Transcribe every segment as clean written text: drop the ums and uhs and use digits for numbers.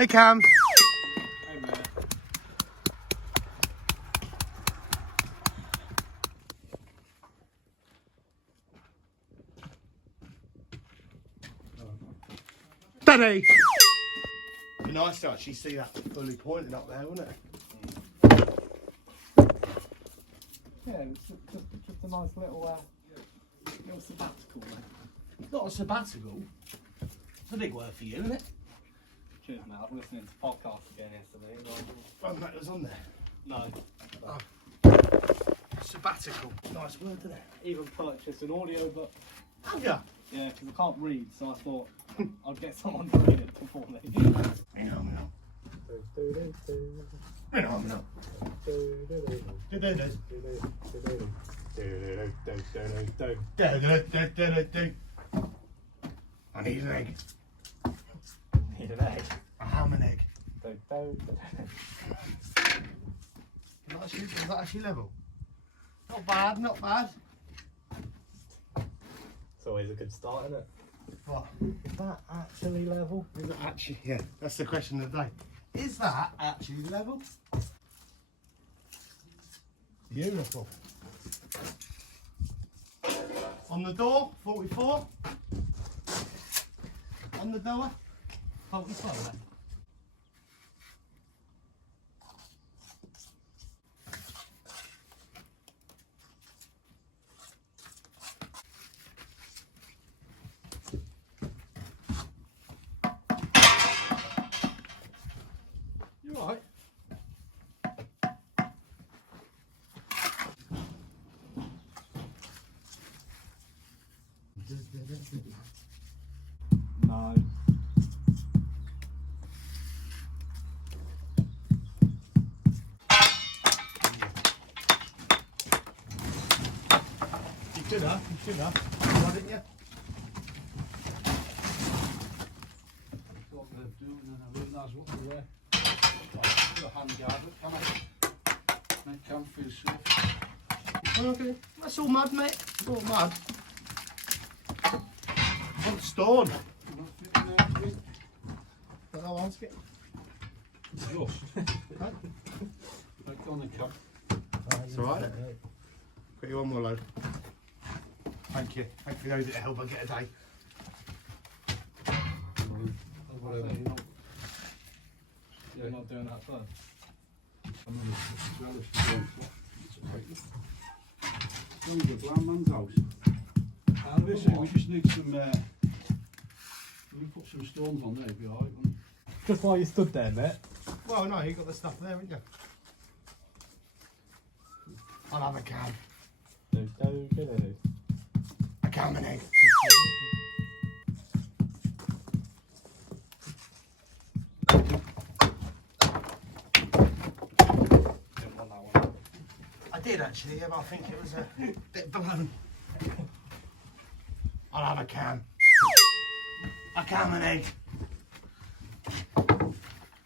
Hey Cam. Hey mate. Daddy! Be nice to actually see that fully pointing up there, wouldn't it? Yeah, it's just a nice little sabbatical, mate. Not a sabbatical. It's a big word for you, isn't it? Cheers, mate. I was listening to podcasts again yesterday. Oh, that was on there. No. Sabbatical. Nice word, isn't it? Even purchased an audio book. Have ya? Yeah, because I can't read, so I thought I'd get someone to read it for me. I need an egg. Need an egg. A ham and egg. Is that actually level? Not bad, not bad. It's always a good start, isn't it? What? Is that actually level? Is it actually? Yeah, that's the question of the day. Is that actually level? Beautiful. On the door, 44. On the door, 44. You alright? No. You should have, why didn't you? What they're doing, and I realise what they're there. Like, put a hand guard up, can I? Make Cam feel safe. Okay, that's all mud, mate. It's all mud. What's stone? You not fit in there, please? Don't know what's it. Just. Back on the Cam. It's alright. Got you one more load. Thank you. Thank you for those that help I get a day. Whatever. You're not doing that first. I'm on the relish to go for. It's alright. It's only the blind man's house. Listen, we just need some, we put some stones on there, it'd be alright, wouldn't it? Just while you stood there, mate. Well, no, you got the stuff there, haven't you? I'll have a can. A cam and egg. Didn't want that one. I did actually, yeah, but I think it was a bit blown. I'll have a can. A cam and egg.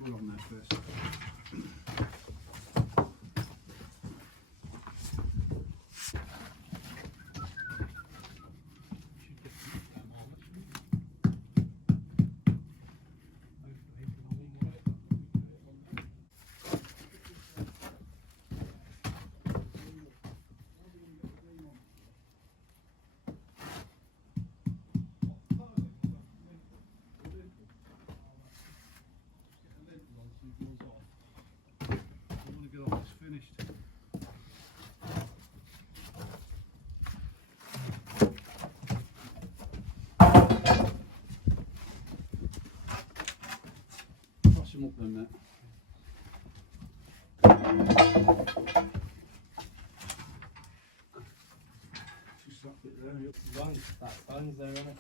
We're on there first. Finished. Toss him up then, mate. Just that bit there. That stone's there, isn't it?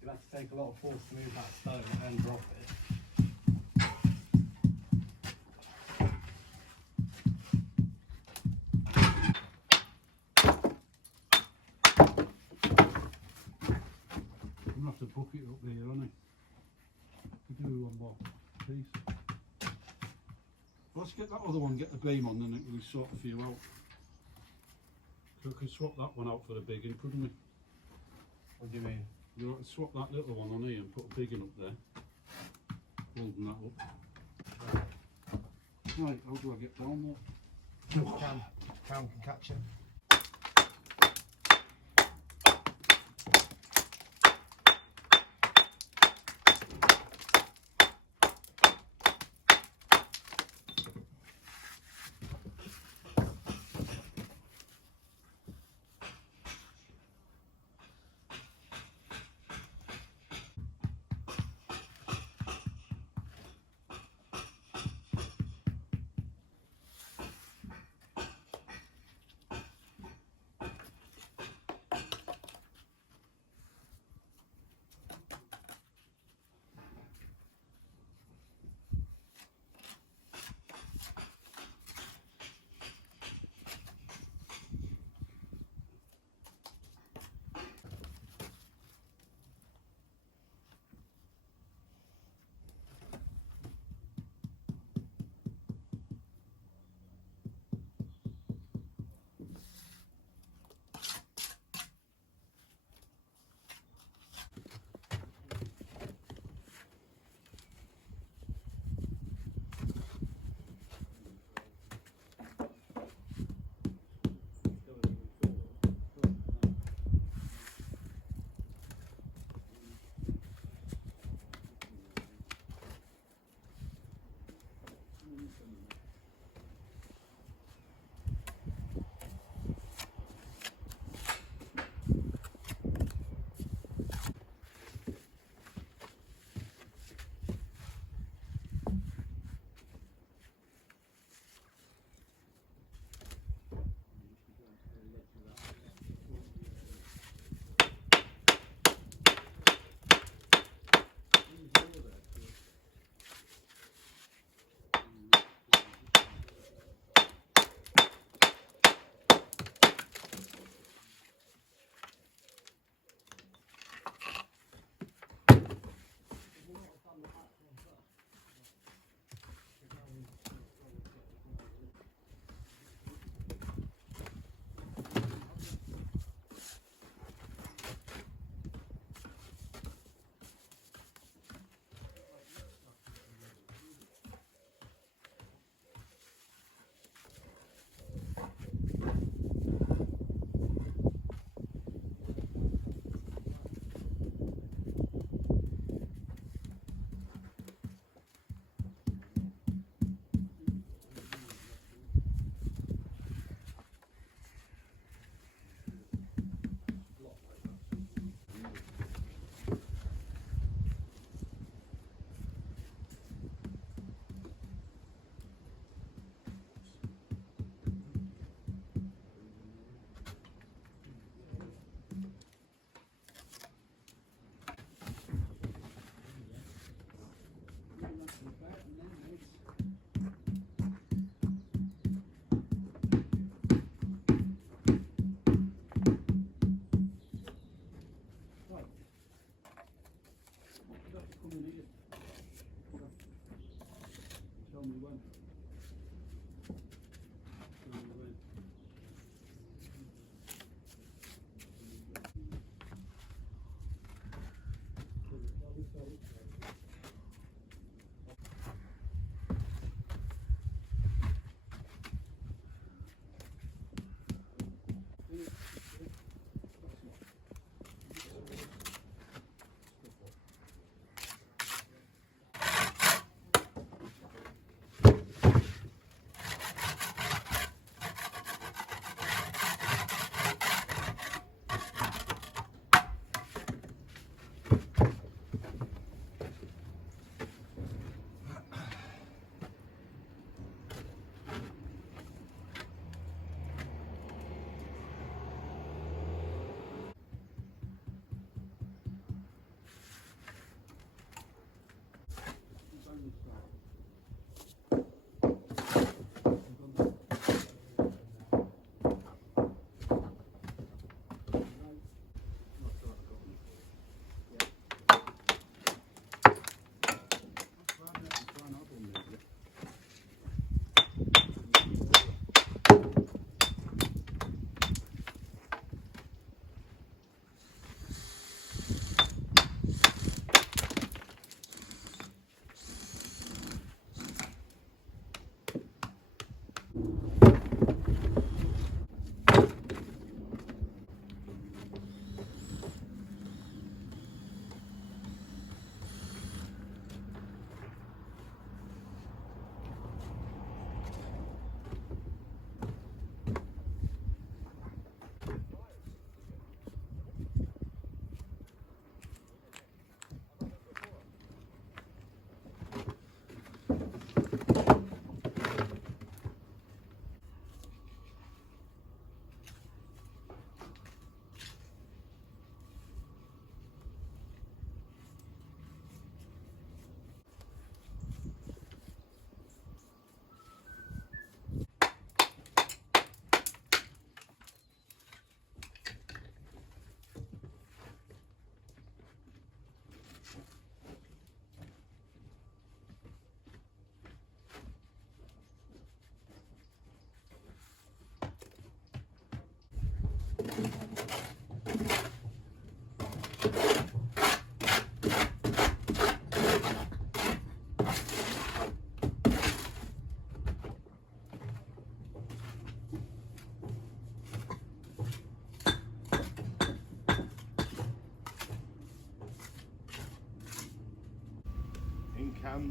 You'll have to take a lot of force to move that stone and then drop it. I'm gonna have to book it up there, aren't I? To do one more piece. Let's get that other one, get the beam on, then it will sort a few out. So we can swap that one out for the big one, couldn't we? What do you mean? You know, swap that little one on here and put a big one up there. holding that up. Right, how do I get down there? Cam can catch it.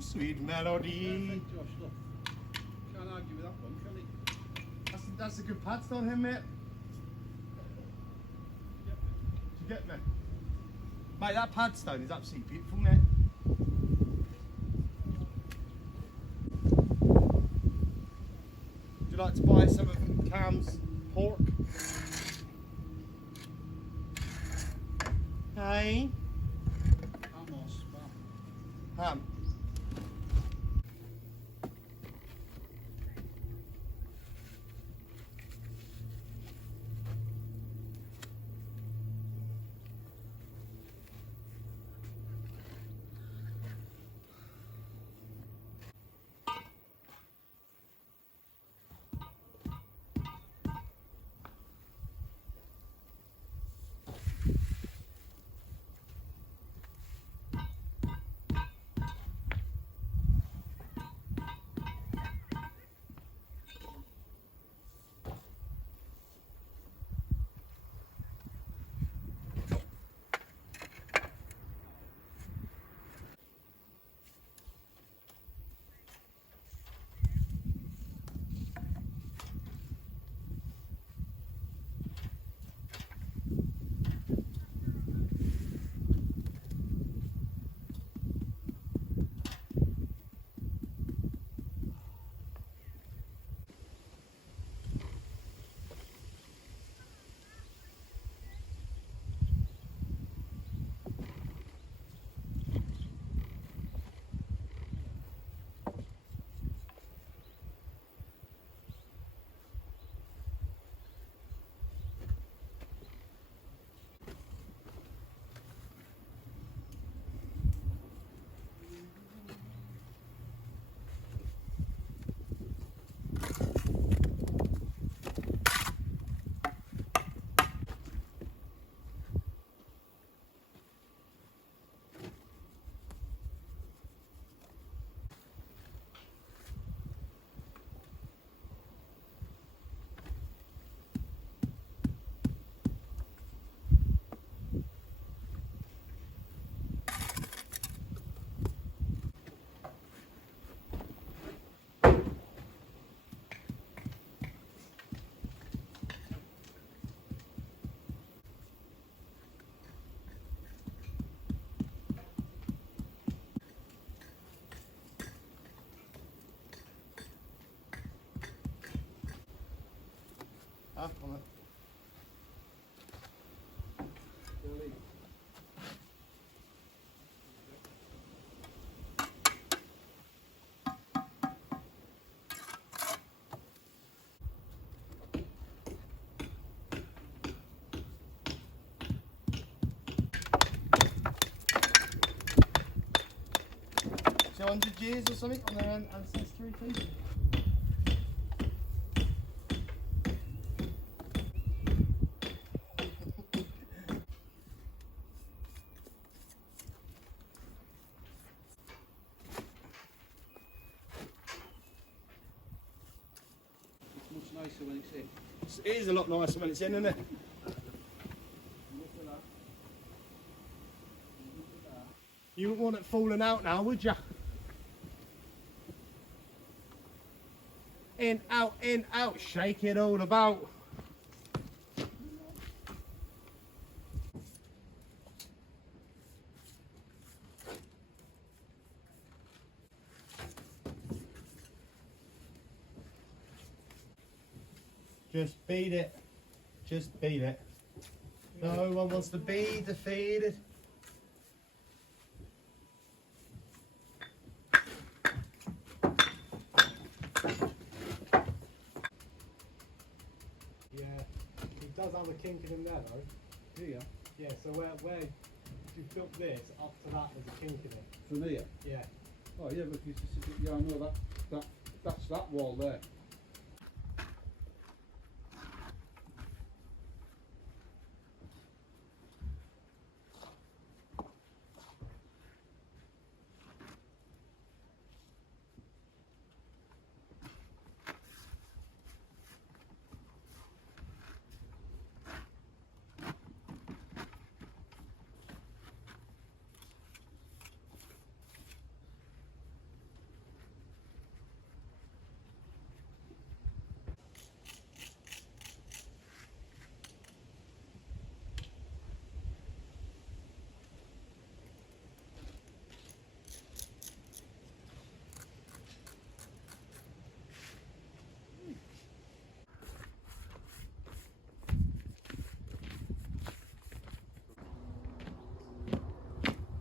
sweet melody. Perfect, Josh, look. Can't argue with that one, can he? That's a good padstone, him, mate. Yep. Did you get me? Mate, that padstone is absolutely beautiful, mate. Would you like to buy some of Cam's pork? Hey? Ham or spam? Ham. Ah, come on. Really? So 100 years or something on their ancestry, please. It's much nicer when it's in. It is a lot nicer when it's in, isn't it? Look at that. Look at that. You wouldn't want it falling out now, would you? In, out, shake it all about. Just beat it. Just beat it. No one wants to be defeated. Yeah, he does have a kink in him there though. Here, Yeah, so where if you built this, up to that there's a kink in it. from here. Yeah. Oh yeah, but yeah, I know that's that wall there.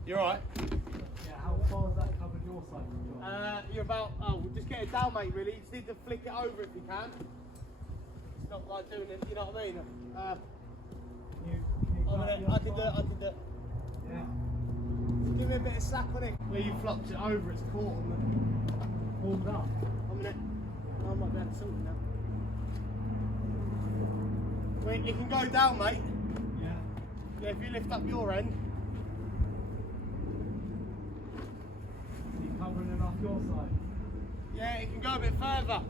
You alright? Yeah, how far has that covered your side? You're about, we'll just get it down, mate, really. You just need to flick it over if you can. It's not like doing it, you know what I mean? I can do it. Yeah. Just give me a bit of slack on it. Where you flopped it over, it's caught on the... Pulled up. I might be able to sort it now. Wait, you can go down, mate. Yeah. Yeah, if you lift up your end. Are you covering enough your side? Yeah, it can go a bit further.